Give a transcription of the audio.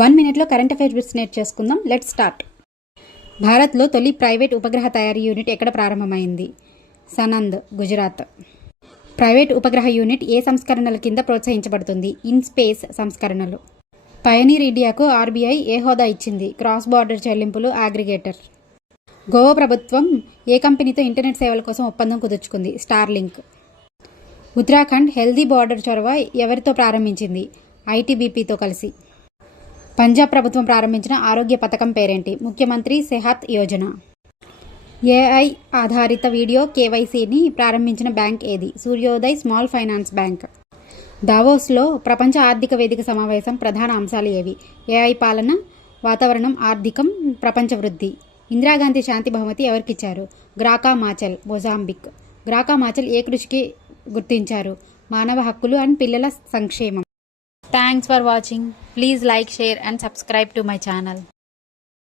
1 మినిట్లో current affairs నేర్చేసుకుందాం. Let's start. భారత్లో తొలి ప్రైవేట్ ఉపగ్రహ తయారీ యూనిట్ ఎక్కడ ప్రారంభమైంది? సనంద్, గుజరాత్. ప్రైవేట్ ఉపగ్రహ యూనిట్ ఏ సంస్కరణల కింద ప్రోత్సహించబడుతుంది? ఇన్ స్పేస్ సంస్కరణలు. పయనీర్ ఇండియాకు ఆర్బీఐ ఏ హోదా ఇచ్చింది? క్రాస్ బార్డర్ చెల్లింపులు అగ్రిగేటర్. గోవా ప్రభుత్వం ఏ కంపెనీతో ఇంటర్నెట్ సేవల కోసం ఒప్పందం కుదుర్చుకుంది? స్టార్లింక్. ఉత్తరాఖండ్ హెల్దీ బార్డర్ చొరవ ఎవరితో ప్రారంభించింది? ఐటీబీపీతో కలిసి. పంజాబ్ ప్రభుత్వం ప్రారంభించిన ఆరోగ్య పథకం పేరేంటి? ముఖ్యమంత్రి సెహత్ యోజన. ఏఐ ఆధారిత వీడియో కేవైసీని ప్రారంభించిన బ్యాంక్ ఏది? Suryoday small finance bank. దావోస్లో ప్రపంచ ఆర్థిక వేదిక సమావేశం ప్రధాన అంశాలు ఏవి? ఏఐ పాలన, వాతావరణం, ఆర్థికం, ప్రపంచ వృద్ధి. ఇందిరాగాంధీ శాంతి బహుమతి ఎవరికిచ్చారు? గ్రాకా మాచెల్, మొజాంబిక్. గ్రాకా మాచెల్ ఏ కృషికి గుర్తించారు? మానవ హక్కులు అండ్ పిల్లల సంక్షేమం. Thanks for watching. Please like, share and subscribe to my channel.